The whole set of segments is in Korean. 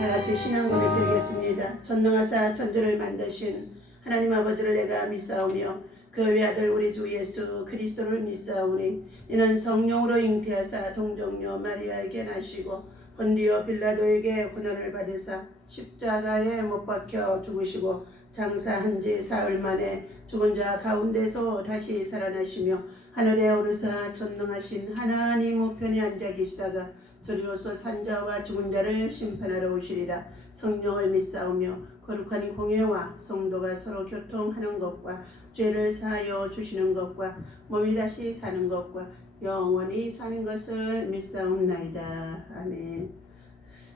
다같이 신앙 고백 드리겠습니다. 전능하사 천지를 만드신 하나님 아버지를 내가 믿사오며 그 외아들 우리 주 예수 그리스도를 믿사오니 이는 성령으로 잉태하사 동정녀 마리아에게 나시고 본디오 빌라도에게 고난을 받으사 십자가에 못 박혀 죽으시고 장사한 지 사흘 만에 죽은 자 가운데서 다시 살아나시며 하늘에 오르사 전능하신 하나님 우편에 앉아 계시다가 저리로서 산자와 죽은 자를 심판하러 오시리라. 성령을 믿사오며 거룩한 공예와 성도가 서로 교통하는 것과 죄를 사하여 주시는 것과 몸이 다시 사는 것과 영원히 사는 것을 믿사옵나이다. 아멘.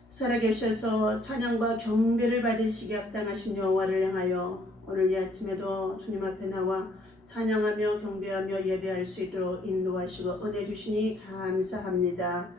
살아계셔서 찬양과 경배를 받으시기 합당하신 여호와를 향하여 오늘 이 아침에도 주님 앞에 나와 찬양하며 경배하며 예배할 수 있도록 인도하시고 은혜 주시니 감사합니다.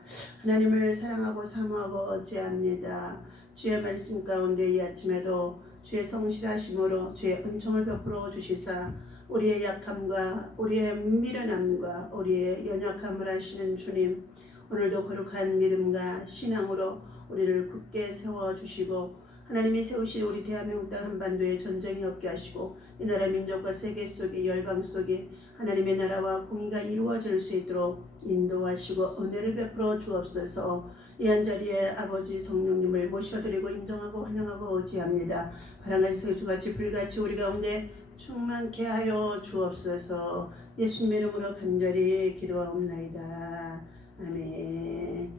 하나님을 사랑하고 사모하고 어찌합니다. 주의 말씀 가운데 이 아침에도 주의 성실하심으로 주의 은총을 베풀어 주시사 우리의 약함과 우리의 미련함과 우리의 연약함을 아시는 주님, 오늘도 거룩한 믿음과 신앙으로 우리를 굳게 세워주시고 하나님이 세우신 우리 대한민국 땅 한반도에 전쟁이 없게 하시고 이 나라 민족과 세계 속에 열방 속에 하나님의 나라와 공의가 이루어질 수 있도록 인도하시고 은혜를 베풀어 주옵소서. 이 한자리에 아버지 성령님을 모셔드리고 인정하고 환영하고 의지합니다. 바람같이 주같이 불같이 우리 가운데 충만케 하여 주옵소서. 예수님의 이름으로 간절히 기도하옵나이다. 아멘.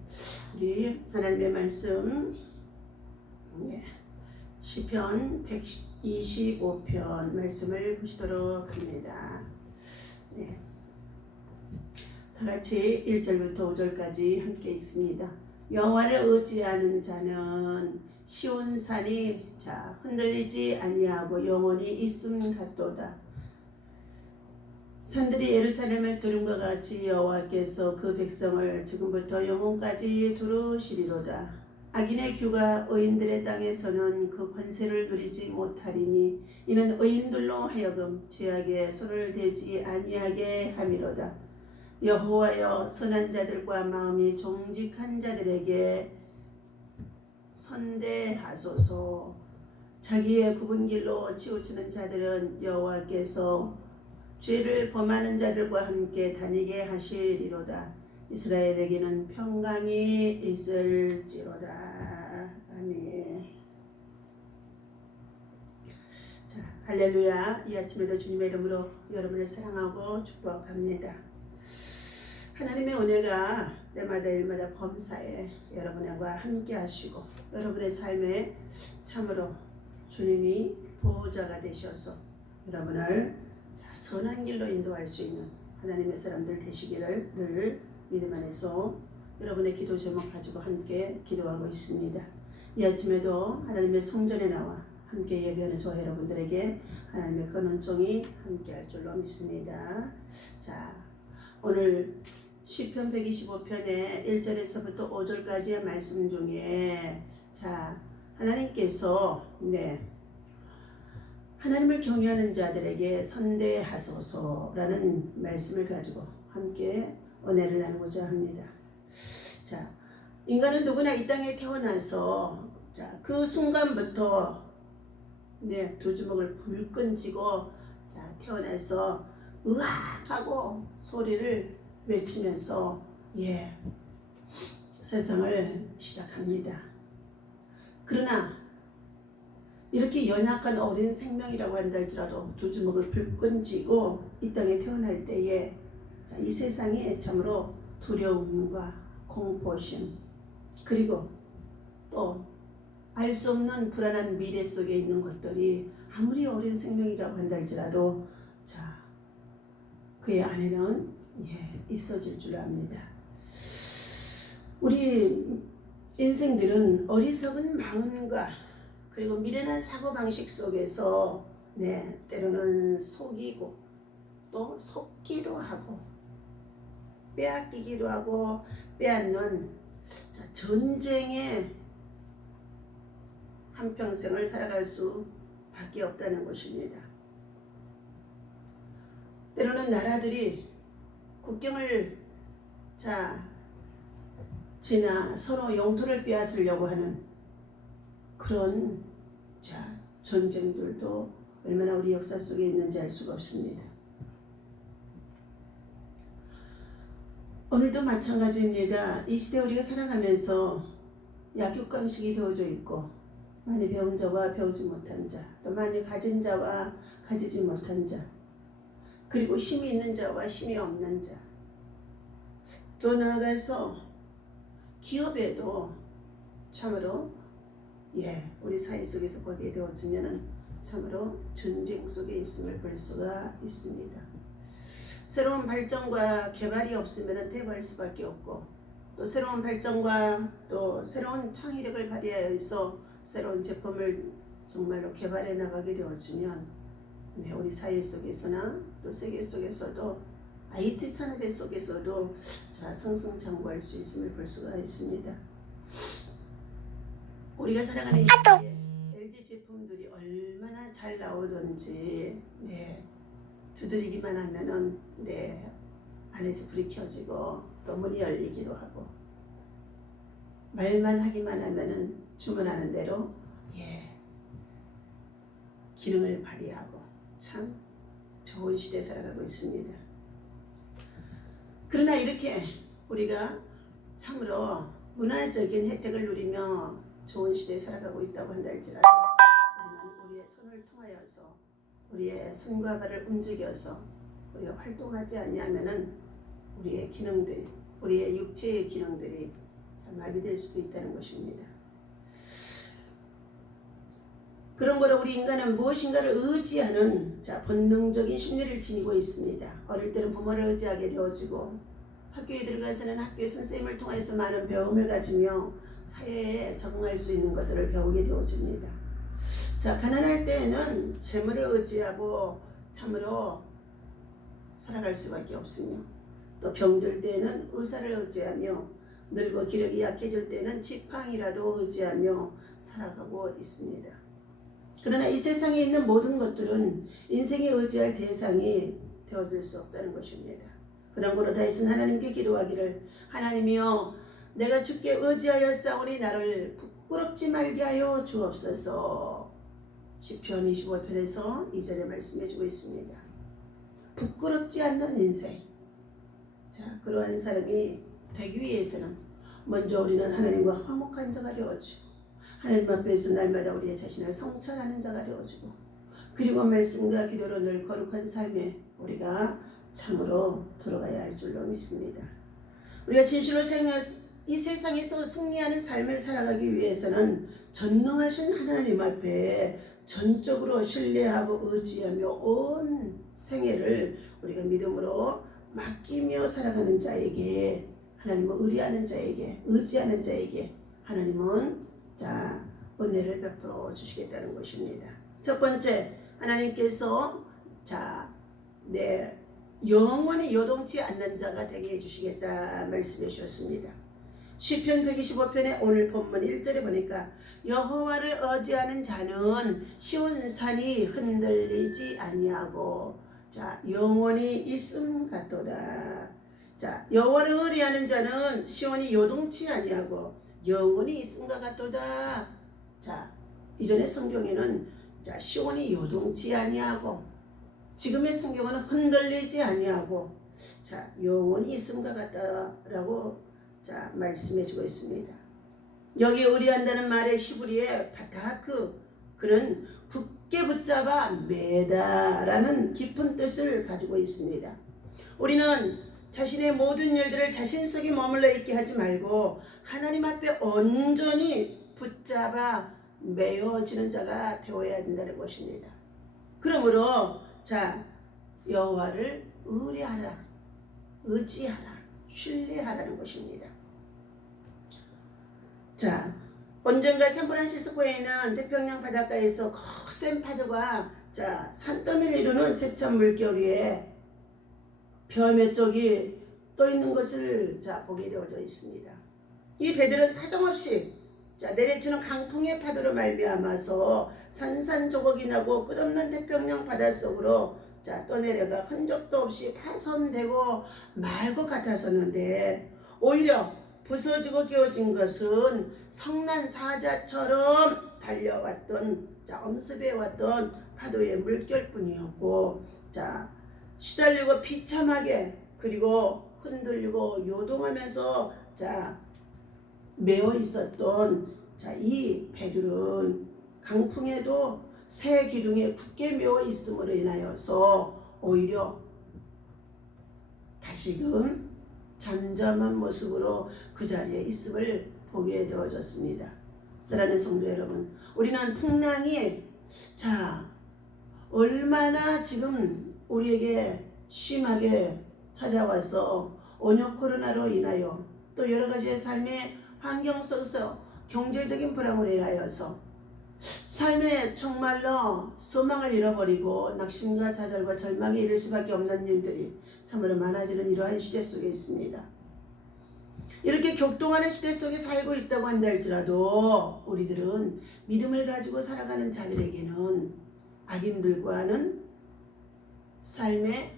우리 하나님의 말씀 시편 125편 말씀을 보시도록 합니다. 네. 다같이 1절부터 5절까지 함께 읽습니다. 여호와를 의지하는 자는 시온 산이 흔들리지 아니하고 영원히 있음 같도다. 산들이 예루살렘을 두름과 같이 여호와께서 그 백성을 지금부터 영원까지 두루시리로다. 악인의 규가 의인들의 땅에서는 그 권세를 누리지 못하리니 이는 의인들로 하여금 죄악에 손을 대지 아니하게 함이로다. 여호와여, 선한 자들과 마음이 정직한 자들에게 선대하소서. 자기의 굽은 길로 치우치는 자들은 여호와께서 죄를 범하는 자들과 함께 다니게 하시리로다. 이스라엘에게는 평강이 있을지로다. 아멘. 자, 할렐루야. 이 아침에도 주님의 이름으로 여러분을 사랑하고 축복합니다. 하나님의 은혜가 때마다 일마다 범사에 여러분과 함께 하시고 여러분의 삶에 참으로 주님이 보호자가 되셔서 여러분을 선한 길로 인도할 수 있는 하나님의 사람들 되시기를 늘 믿음 안에서 여러분의 기도 제목 가지고 함께 기도하고 있습니다. 이 아침에도 하나님의 성전에 나와 함께 예배하는 저와 여러분들에게 하나님의 큰 은총이 함께 할 줄로 믿습니다. 자, 오늘 시편 125편의 1절에서부터 5절까지의 말씀 중에 하나님께서 하나님을 경외하는 자들에게 선대하소서라는 말씀을 가지고 함께 은혜를 나누고자 합니다. 자, 인간은 누구나 이 땅에 태어나서 그 순간부터 두 주먹을 불끈 쥐고 태어나서 으악 하고 소리를 외치면서 세상을 시작합니다. 그러나 이렇게 연약한 어린 생명이라고 한다 할지라도 두 주먹을 불끈 쥐고 이 땅에 태어날 때에 이 세상에 참으로 두려움과 공포심 그리고 또 알 수 없는 불안한 미래 속에 있는 것들이 아무리 어린 생명이라고 한다 할지라도 그의 안에는 있어질 줄 압니다. 우리 인생들은 어리석은 마음과 그리고 미련한 사고방식 속에서 때로는 속이고 또 속기도 하고 빼앗기기도 하고 빼앗는 전쟁의 한평생을 살아갈 수밖에 없다는 것입니다. 때로는 나라들이 국경을 지나 서로 영토를 빼앗으려고 하는 그런 전쟁들도 얼마나 우리 역사 속에 있는지 알 수가 없습니다. 오늘도 마찬가지입니다. 이 시대 우리가 살아가면서 약육강식이 되어져 있고 많이 배운 자와 배우지 못한 자, 또 많이 가진 자와 가지지 못한 자, 그리고 힘이 있는 자와 힘이 없는 자, 또 나아가서 기업에도 참으로 우리 사회 속에서 보게 되어지면은 참으로 전쟁 속에 있음을 볼 수가 있습니다. 새로운 발전과 개발이 없으면 퇴보할 수밖에 없고, 또 새로운 발전과 또 새로운 창의력을 발휘하여서 새로운 제품을 정말로 개발해 나가게 되어지면 우리 사회 속에서나 또 세계 속에서도 IT 산업의 속에서도 승승장구할 수 있음을 볼 수가 있습니다. 우리가 살아가는 이 시대에 LG 제품들이 얼마나 잘 나오던지 두드리기만 하면은 안에서 불이 켜지고 또 문이 열리기도 하고, 말만 하기만 하면은 주문하는 대로 기능을 발휘하고 참 좋은 시대에 살아가고 있습니다. 그러나 이렇게 우리가 참으로 문화적인 혜택을 누리며 좋은 시대에 살아가고 있다고 한다 할지라도 우리는 우리의 손을 통하여서 우리의 손과 발을 움직여서 우리가 활동하지 아니하면은 우리의 기능들이, 우리의 육체의 기능들이 마비될 수도 있다는 것입니다. 그런 거로 우리 인간은 무엇인가를 의지하는 본능적인 심리를 지니고 있습니다. 어릴 때는 부모를 의지하게 되어지고, 학교에 들어가서는 학교의 선생님을 통해서 많은 배움을 가지며 사회에 적응할 수 있는 것들을 배우게 되어집니다. 가난할 때에는 재물을 의지하고 참으로 살아갈 수밖에 없으며, 또 병들 때에는 의사를 의지하며, 늙고 기력이 약해질 때는 지팡이라도 의지하며 살아가고 있습니다. 그러나 이 세상에 있는 모든 것들은 인생에 의지할 대상이 되어줄 수 없다는 것입니다. 그런 거로 다윗은 하나님께 기도하기를, 하나님이여 내가 주께 의지하여 싸우니 나를 부끄럽지 말게 하여 주옵소서. 시편 25편에서 2절에 말씀해주고 있습니다. 부끄럽지 않는 인생, 그러한 사람이 되기 위해서는 먼저 우리는 하나님과 화목한 자가 되어지고, 하나님 앞에서 날마다 우리의 자신을 성찰하는 자가 되어지고, 그리고 말씀과 기도로 늘 거룩한 삶에 우리가 참으로 들어가야 할 줄로 믿습니다. 우리가 진실로 이 세상에서 승리하는 삶을 살아가기 위해서는 전능하신 하나님 앞에 전적으로 신뢰하고 의지하며 온 생애를 우리가 믿음으로 맡기며 살아가는 자에게, 하나님을 의뢰하는 자에게, 의지하는 자에게 하나님은 은혜를 베풀어 주시겠다는 것입니다. 첫 번째, 하나님께서 내 영원히 요동치 않는 자가 되게 해주시겠다 말씀해 주셨습니다. 시편 125편의 오늘 본문 1절에 보니까 여호와를 의지하는 자는 시온 산이 흔들리지 아니하고 영원히 있음 같도다. 여호와를 의뢰하는 자는 시온이 요동치 아니하고 영원히 있음과 같도다. 이전의 성경에는 시온이 요동치 아니하고, 지금의 성경은 흔들리지 아니하고 영원히 있음과 같다라고 말씀해주고 있습니다. 여기 의뢰한다는 말의 히브리의 바타크, 그는 굳게 붙잡아 매다라는 깊은 뜻을 가지고 있습니다. 우리는 자신의 모든 일들을 자신 속에 머물러 있게 하지 말고 하나님 앞에 온전히 붙잡아 메어지는 자가 되어야 된다는 것입니다. 그러므로 여호와를 의뢰하라, 의지하라, 신뢰하라는 것입니다. 언젠가 샌프란시스코에 있는 태평양 바닷가에서 거센 파도가 산더미를 이루는 세찬 물결 위에 벼 몇 쪽이 떠 있는 것을 보게 되어져 있습니다. 이 배들은 사정없이 내려치는 강풍의 파도로 말미암아서 산산조각이 나고 끝없는 태평양 바닷속으로 떠내려가 흔적도 없이 파손되고 말 것 같았었는데, 오히려 부서지고 깨어진 것은 성난 사자처럼 달려왔던 엄습해왔던 파도의 물결뿐이었고 시달리고 비참하게 그리고 흔들리고 요동하면서 메어 있었던 이 배들은 강풍에도 새 기둥에 굳게 메어 있음으로 인하여서 오히려 다시금 잠잠한 모습으로 그 자리에 있음을 보게 되어졌습니다. 사랑하는 성도 여러분, 우리는 풍랑이 얼마나 지금 우리에게 심하게 찾아와서 온역 코로나로 인하여 또 여러 가지의 삶의 환경 속에서 경제적인 불황으로 인하여서 삶에 정말로 소망을 잃어버리고 낙심과 좌절과 절망에 이를 수밖에 없는 일들이 참으로 많아지는 이러한 시대 속에 있습니다. 이렇게 격동하는 시대 속에 살고 있다고 한다 할지라도 우리들은 믿음을 가지고 살아가는 자들에게는 악인들과는 삶의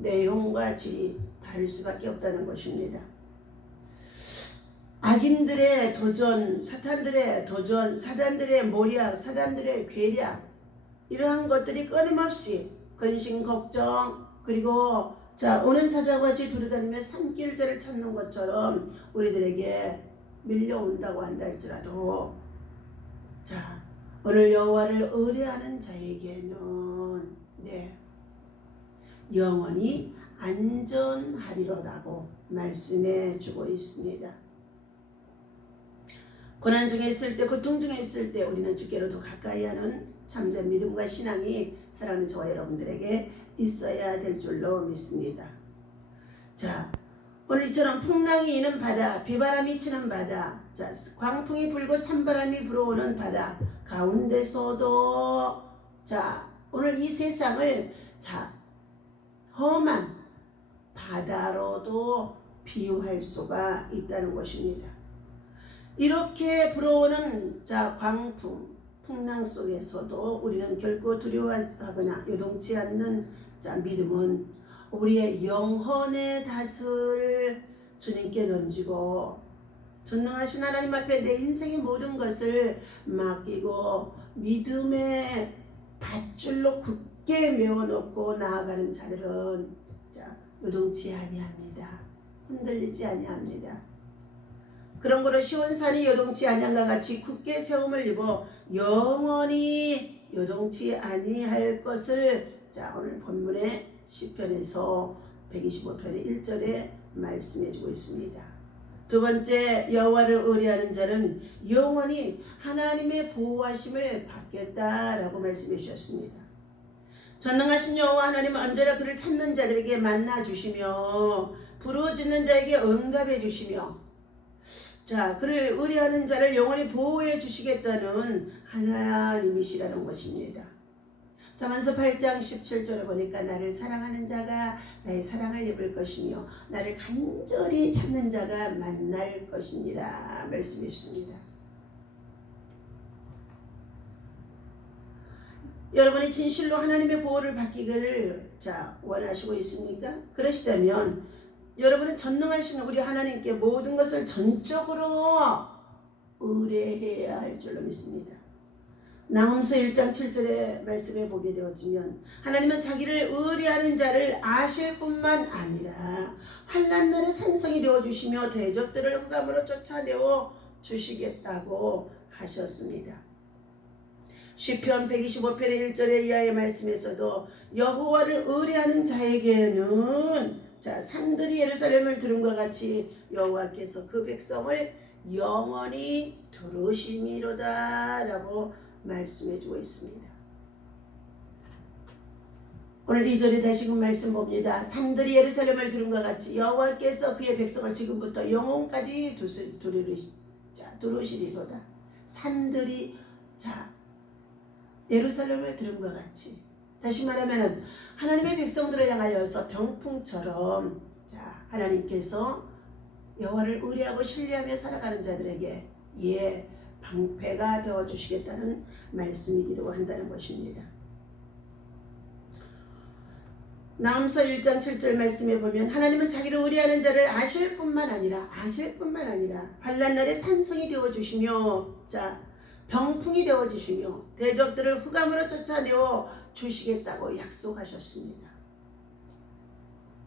내용과 질이 다를 수밖에 없다는 것입니다. 악인들의 도전, 사탄들의 도전, 사단들의 모략, 사단들의 괴략, 이러한 것들이 끊임없이 근심, 걱정, 그리고 오는 사자와 같이 두루다니며 산길자를 찾는 것처럼 우리들에게 밀려온다고 한다 할지라도 오늘 여호와를 의뢰하는 자에게는 영원히 안전하리로다고 말씀해 주고 있습니다. 고난 중에 있을 때, 고통 중에 있을 때 우리는 주께로 더 가까이 하는 참된 믿음과 신앙이 사랑하는 저와 여러분들에게 있어야 될 줄로 믿습니다. 오늘 이처럼 풍랑이 이는 바다, 비바람이 치는 바다, 광풍이 불고 찬바람이 불어오는 바다 가운데서도 오늘 이 세상을 험한 바다로도 비유할 수가 있다는 것입니다. 이렇게 불어오는 광풍, 풍랑 속에서도 우리는 결코 두려워하거나 요동치 않는 믿음은 우리의 영혼의 닷을 주님께 던지고 전능하신 하나님 앞에 내 인생의 모든 것을 맡기고 믿음의 밧줄로 굳게 메워놓고 나아가는 자들은 요동치 아니합니다. 흔들리지 아니합니다. 그런 거로 시온산이 요동치 아니함과 같이 굳게 세움을 입어 영원히 요동치 아니할 것을 오늘 본문의 시편에서 125편의 1절에 말씀해주고 있습니다. 두 번째, 여호와를 의뢰하는 자는 영원히 하나님의 보호하심을 받겠다라고 말씀해 주셨습니다. 전능하신 여호와 하나님은 언제나 그를 찾는 자들에게 만나 주시며 부르짖는 자에게 응답해 주시며 그를 의뢰하는 자를 영원히 보호해 주시겠다는 하나님이시라는 것입니다. 잠언서 8장 17절에 보니까 나를 사랑하는 자가 나의 사랑을 입을 것이며 나를 간절히 찾는 자가 만날 것이니라 말씀해 주십니다. 여러분이 진실로 하나님의 보호를 받기를 원하시고 있습니까? 그러시다면 여러분은 전능하신 우리 하나님께 모든 것을 전적으로 의뢰해야 할 줄로 믿습니다. 나훔서 1장 7절의 말씀에 보게 되어지면 하나님은 자기를 의뢰하는 자를 아실 뿐만 아니라 환난 날의 산성이 되어주시며 대적들을 흑암으로 쫓아내어 주시겠다고 하셨습니다. 시편 125편의 1절의 이하의 말씀에서도 여호와를 의뢰하는 자에게는 산들이 예루살렘을 두름과 같이 여호와께서 그 백성을 영원히 들으시미로다 라고 말씀해주고 있습니다. 오늘 2절에 다시금 말씀 봅니다. 산들이 예루살렘을 두름과 같이 여호와께서 그의 백성을 지금부터 영원까지 두르시리로다. 산들이 예루살렘을 두름과 같이, 다시 말하면 하나님의 백성들을 향하여서 병풍처럼 하나님께서 여호와를 의뢰하고 신뢰하며 살아가는 자들에게 방패가 되어주시겠다는 말씀이기도 한다는 것입니다. 나음서 1장 7절 말씀에 보면 하나님은 자기를 의뢰하는 자를 아실 뿐만 아니라 환난 날에 산성이 되어 주시며 병풍이 되어 주시며 대적들을 흑암으로 쫓아내어 주시겠다고 약속하셨습니다.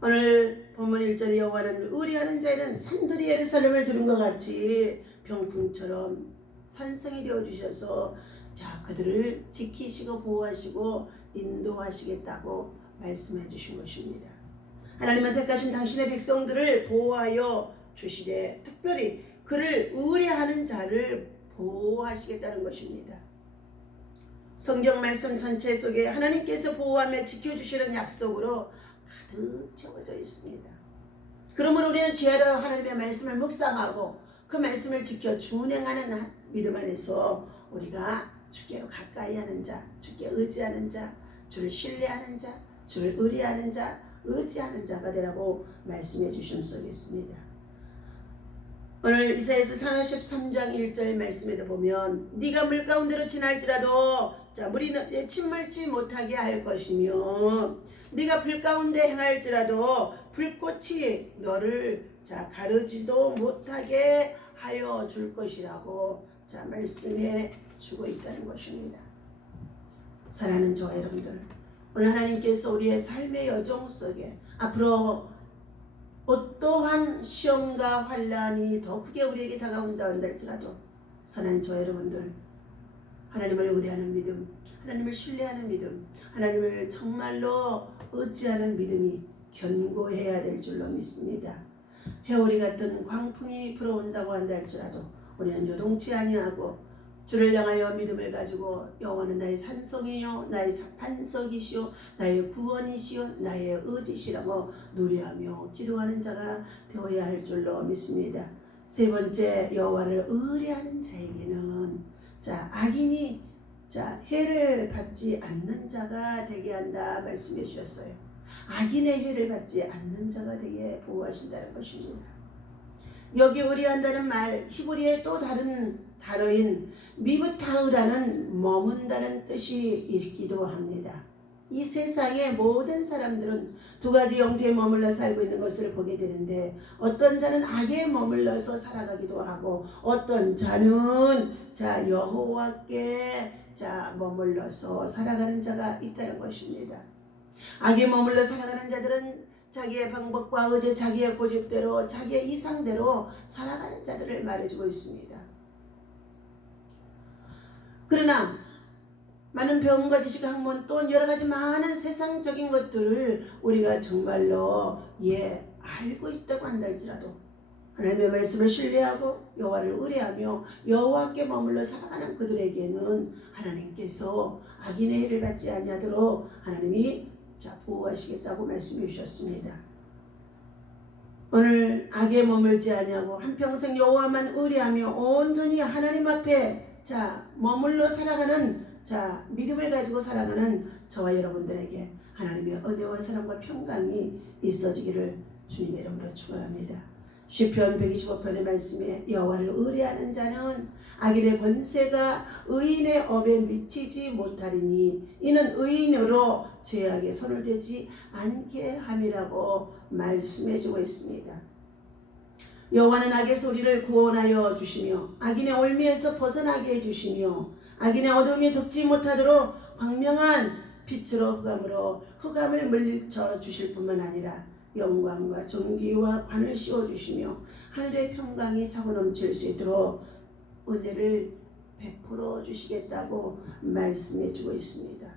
오늘 본문 1절에 여호와는 의뢰하는 자에는 산들이 예루살렘을 두른 것 같이 병풍처럼 산성이 되어 주셔서 그들을 지키시고 보호하시고 인도하시겠다고 말씀해 주신 것입니다. 하나님은 택하신 당신의 백성들을 보호하여 주시되 특별히 그를 의뢰하는 자를 보호하시겠다는 것입니다. 성경 말씀 전체 속에 하나님께서 보호하며 지켜주시는 약속으로 가득 채워져 있습니다. 그러므로 우리는 지혜로 하나님의 말씀을 묵상하고 그 말씀을 지켜 준행하는 믿음 안에서 우리가 주께로 가까이 하는 자, 주께 의지하는 자, 주를 신뢰하는 자, 주를 의뢰하는 자, 의지하는 자가 되라고 말씀해 주심속에 있습니다. 오늘 이사야서 43장 1절 말씀에도 보면 네가 물 가운데로 지날지라도 물이 침몰치 못하게 할 것이며 네가 불 가운데 행할지라도 불꽃이 너를 가르지도 못하게 하여 줄 것이라고 말씀해 주고 있다는 것입니다. 사랑하는 저와 여러분들, 오늘 하나님께서 우리의 삶의 여정 속에 앞으로 어떠한 시험과 환난이 더 크게 우리에게 다가온다 할지라도 선한 저 여러분들, 하나님을 의뢰하는 믿음, 하나님을 신뢰하는 믿음, 하나님을 정말로 의지하는 믿음이 견고해야 될 줄로 믿습니다. 회오리 같은 광풍이 불어온다고 한다 할지라도 우리는 요동치 아니하고 주를 향하여 믿음을 가지고 여호와는 나의 산성이요 나의 반석이시요 나의 구원이시요 나의 의지시라고 노래하며 기도하는 자가 되어야 할 줄로 믿습니다. 세 번째, 여호와를 의뢰하는 자에게는 악인이 해를 받지 않는 자가 되게 한다 말씀해 주셨어요. 악인의 해를 받지 않는 자가 되게 보호하신다는 것입니다. 여기 의뢰한다는 말 히브리의 또 다른 단어인 미브타흐라는 머문다는 뜻이 있기도 합니다. 이 세상의 모든 사람들은 두 가지 형태에 머물러 살고 있는 것을 보게 되는데 어떤 자는 악에 머물러서 살아가기도 하고 어떤 자는 여호와께 머물러서 살아가는 자가 있다는 것입니다. 악에 머물러 살아가는 자들은 자기의 방법과 의지, 자기의 고집대로, 자기의 이상대로 살아가는 자들을 말해주고 있습니다. 그러나 많은 배움과 지식, 학문 또 여러 가지 많은 세상적인 것들을 우리가 정말로 알고 있다고 한다 할지라도 하나님의 말씀을 신뢰하고 여호와를 의뢰하며 여호와께 머물러 살아가는 그들에게는 하나님께서 악인의 해를 받지 아니하도록 하나님이 보호하시겠다고 말씀해 주셨습니다. 오늘 악에 머물지 아니하고 한평생 여호와만 의뢰하며 온전히 하나님 앞에 머물러 살아가는 믿음을 가지고 살아가는 저와 여러분들에게 하나님의 은혜와 사랑과 평강이 있어지기를 주님의 이름으로 축원합니다. 시편 125편의 말씀에 여호와를 의뢰하는 자는 악인의 권세가 의인의 업에 미치지 못하리니 이는 의인으로 죄악에 손을 대지 않게 함이라고 말씀해주고 있습니다. 여호와는 악에서 우리를 구원하여 주시며 악인의 올미에서 벗어나게 해주시며 악인의 어둠이 덮지 못하도록 광명한 빛으로 흑암을 물리쳐 주실 뿐만 아니라 영광과 존귀와 관을 씌워주시며 하늘의 평강이 차고 넘칠 수 있도록 은혜를 베풀어 주시겠다고 말씀해 주고 있습니다.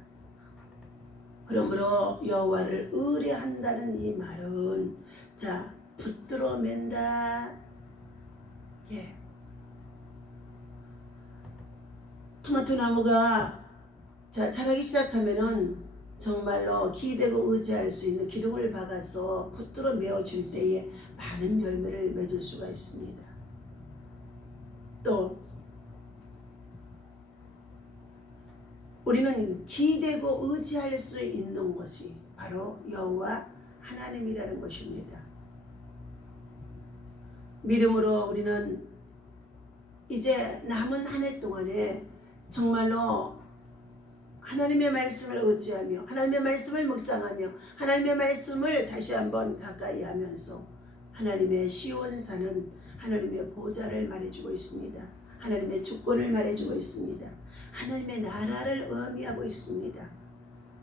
그러므로 여호와를 의뢰한다는 이 말은 붙들어 맨다. 토마토 나무가 자라기 시작하면은 정말로 기대고 의지할 수 있는 기둥을 박아서 붙들어 메어줄 때에 많은 열매를 맺을 수가 있습니다. 또 우리는 기대고 의지할 수 있는 것이 바로 여호와 하나님이라는 것입니다. 믿음으로 우리는 이제 남은 한 해 동안에 정말로 하나님의 말씀을 의지하며 하나님의 말씀을 묵상하며 하나님의 말씀을 다시 한번 가까이 하면서 하나님의 시온산은 하나님의 보좌를 말해주고 있습니다. 하나님의 주권을 말해주고 있습니다. 하나님의 나라를 의미하고 있습니다.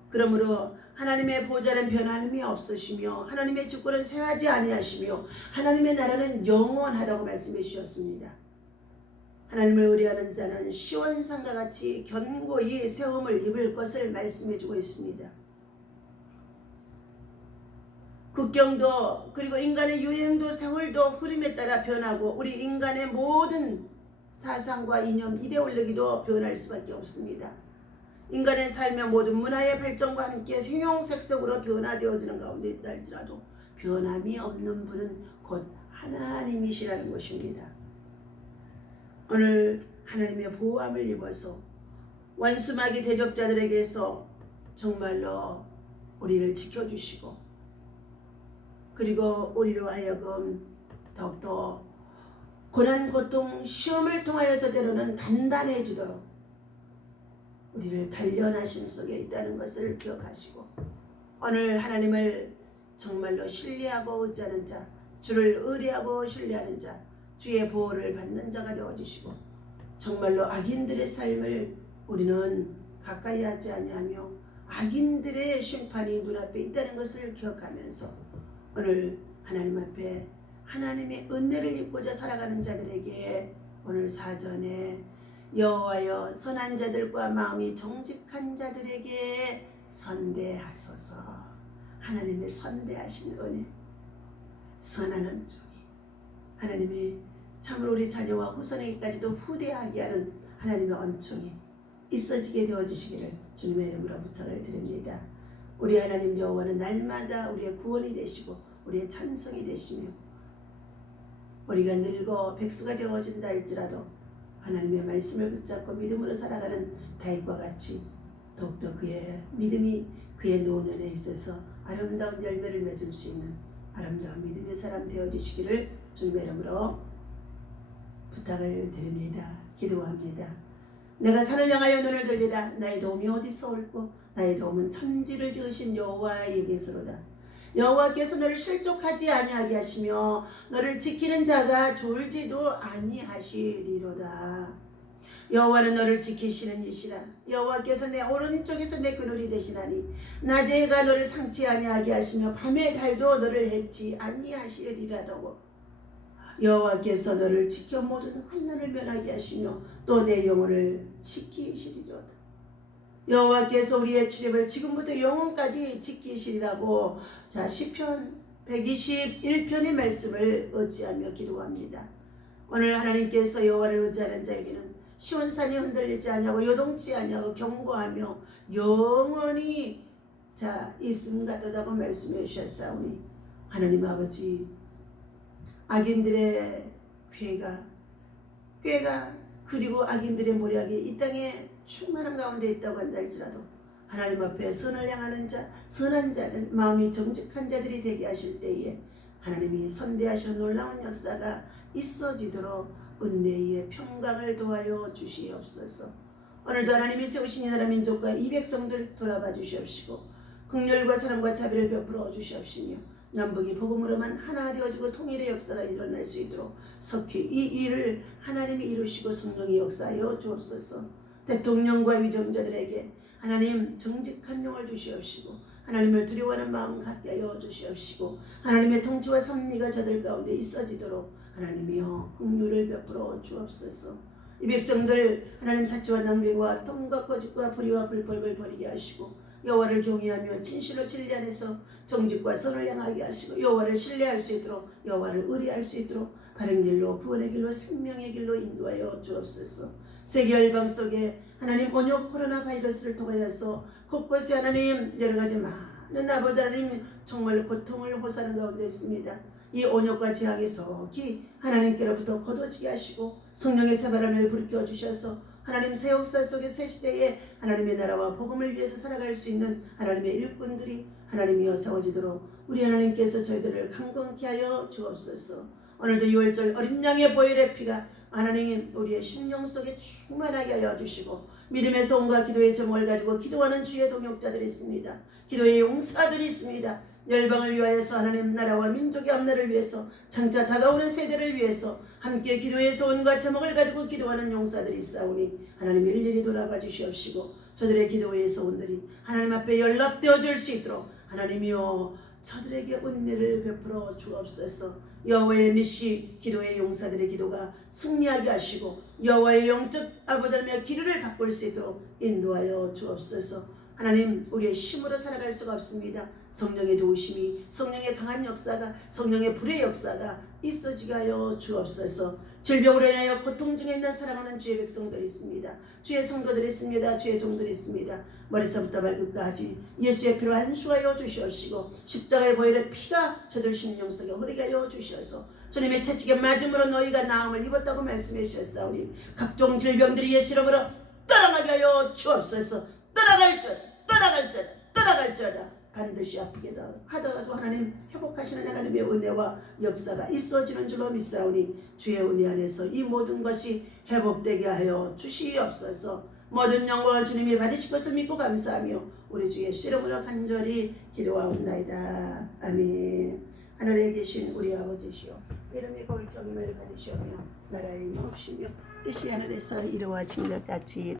그러므로 하나님의 보좌는 변함이 없으시며 하나님의 주권은 쇠하지 아니하시며 하나님의 나라는 영원하다고 말씀해 주셨습니다. 하나님을 의뢰하는 자는 시온산과 같이 견고히 세움을 입을 것을 말씀해 주고 있습니다. 국경도 그리고 인간의 유행도 세월도 흐름에 따라 변하고 우리 인간의 모든 사상과 이념, 이데올로기도 변할 수밖에 없습니다. 인간의 삶의 모든 문화의 발전과 함께 생용색색으로 변화되어지는 가운데 있다 할지라도 변함이 없는 분은 곧 하나님이시라는 것입니다. 오늘 하나님의 보호함을 입어서 원수마귀 대적자들에게서 정말로 우리를 지켜주시고 그리고 우리로 하여금 더욱더 고난, 고통, 시험을 통하여서 때로는 단단해지도록 우리를 단련하심 속에 있다는 것을 기억하시고 오늘 하나님을 정말로 신뢰하고 의지하는 자, 주를 의뢰하고 신뢰하는 자, 주의 보호를 받는 자가 되어주시고 정말로 악인들의 삶을 우리는 가까이 하지 아니하며 악인들의 심판이 눈앞에 있다는 것을 기억하면서 오늘 하나님 앞에 하나님의 은혜를 입고자 살아가는 자들에게 오늘 사전에 여호와여 선한 자들과 마음이 정직한 자들에게 선대하소서. 하나님의 선대하신 은혜, 선한 은총이 하나님이 참으로 우리 자녀와 후손에게까지도 후대하게 하는 하나님의 은총이 있어지게 되어주시기를 주님의 이름으로 부탁을 드립니다. 우리 하나님 여호와는 날마다 우리의 구원이 되시고 우리의 찬송이 되시며 우리가 늙어 백수가 되어진다 할지라도 하나님의 말씀을 붙잡고 믿음으로 살아가는 다윗과 같이 더욱더 그의 믿음이 그의 노년에 있어서 아름다운 열매를 맺을 수 있는 아름다운 믿음의 사람 되어주시기를 주님의 이름으로 부탁을 드립니다. 기도합니다. 내가 산을 향하여 눈을 들리라. 나의 도움이 어디서 올고 나의 도움은 천지를 지으신 여호와에게서로다. 여호와께서 너를 실족하지 아니하게 하시며 너를 지키는 자가 졸지도 아니하시리로다. 여호와는 너를 지키시는 이시라. 여호와께서 내 오른쪽에서 내 그늘이 되시나니 낮에 해가 너를 상치 아니하게 하시며 밤의 달도 너를 해치 아니하시리라고. 여호와께서 너를 지켜 모든 환난을 면하게 하시며 또 내 영혼을 지키시리로다. 여호와께서 우리의 출입을 지금부터 영원까지 지키시리라고. 자, 시편 121편의 말씀을 의지하며 기도합니다. 오늘 하나님께서 여호와를 의지하는 자에게는 시온산이 흔들리지 아니하고 요동치 아니하고 견고하며 영원히 있음 같다고 말씀해 주셨사오니 하나님 아버지, 악인들의 꾀가 그리고 악인들의 모략이 이 땅에 충만한 가운데 있다고 한다 할지라도 하나님 앞에 선을 향하는 자, 선한 자들, 마음이 정직한 자들이 되게 하실 때에 하나님이 선대하시는 놀라운 역사가 있어지도록 은혜의 평강을 도하여 주시옵소서. 오늘도 하나님이 세우신 이 나라 민족과 이 백성들 돌아봐 주시옵시고 긍휼과 사랑과 자비를 베풀어 주시옵시며 남북이 복음으로만 하나 되어지고 통일의 역사가 일어날 수 있도록 속히 이 일을 하나님이 이루시고 성령이 역사하여 주옵소서. 대통령과 위정자들에게 하나님 정직한 영을 주시옵시고 하나님을 두려워하는 마음 갖게 하여 주시옵시고 하나님의 통치와 섭리가 저들 가운데 있어지도록 하나님이여 긍휼을 베풀어 주옵소서. 이 백성들 하나님 사치와 낭비와 똥과 거짓과 불의와 불법을 버리게 하시고 여호와를 경외하며 진실로 진리 안에서 정직과 선을 향하게 하시고 여호와를 신뢰할 수 있도록 여호와를 의뢰할 수 있도록 바른 길로 구원의 길로 생명의 길로 인도하여 주옵소서. 세계 열방 속에 하나님 번역 코로나 바이러스를 통하여서 곳곳에 하나님 여러가지 많은 아버지 하나님 정말 고통을 호소하는 가운데 있습니다. 이 온역과 재앙이 속히 하나님께로부터 거둬지게 하시고 성령의 새바람을 불켜 주셔서 하나님 새 역사 속의 새 시대에 하나님의 나라와 복음을 위해서 살아갈 수 있는 하나님의 일꾼들이 하나님이여 세워지도록 우리 하나님께서 저희들을 강건케 하여 주옵소서. 오늘도 6월절 어린 양의 보혈의 피가 하나님 우리의 심령 속에 충만하게 하여 주시고 믿음에서 온과 기도의 제목을 가지고 기도하는 주의 동역자들이 있습니다. 기도의 용사들이 있습니다. 열방을 위하여서 하나님 나라와 민족의 앞날을 위해서 장차 다가오는 세대를 위해서 함께 기도의 소원과 제목을 가지고 기도하는 용사들이 있사오니 하나님 일일이 돌아봐 주시옵시고 저들의 기도의 소원들이 하나님 앞에 연락되어질 수 있도록 하나님이여 저들에게 은혜를 베풀어 주옵소서. 여호와의 니시 기도의 용사들의 기도가 승리하게 하시고 여호와의 영적 아버지의 기류를 바꿀 수 있도록 인도하여 주옵소서. 하나님 우리의 힘으로 살아갈 수가 없습니다. 성령의 도우심이 성령의 강한 역사가 성령의 불의 역사가 있어지게 하여 주옵소서. 질병으로 인하여 고통 중에 있는 사랑하는 주의 백성들이 있습니다. 주의 성도들이 있습니다. 주의 종들이 있습니다. 머리서부터 발끝까지 예수의 피로 안수하여 주시옵시고 십자가의 보혈의 피가 저들 심령 속에 흐르게 하여 주시옵소서. 주님의 채찍에 맞음으로 너희가 나음을 입었다고 말씀해 주셨사오니 각종 질병들이 예수 이름으로 떠나가게 하여 주옵소서. 떠나갈지어다 반드시 아프게도 하더라도 하나님 회복하시는 하나님의 은혜와 역사가 있어지는 줄로 믿사오니 주의 은혜 안에서 이 모든 것이 회복되게 하여 주시옵소서. 모든 영광을 주님이 받으실 것을 믿고 감사하며 우리 주 예수 이름으로 간절히 기도하옵나이다. 아멘. 하늘에 계신 우리 아버지시여 이름이 거룩히 여김을 받으시오며 나라의 임하옵시며 뜻이 하늘에서 이루어진 것 같이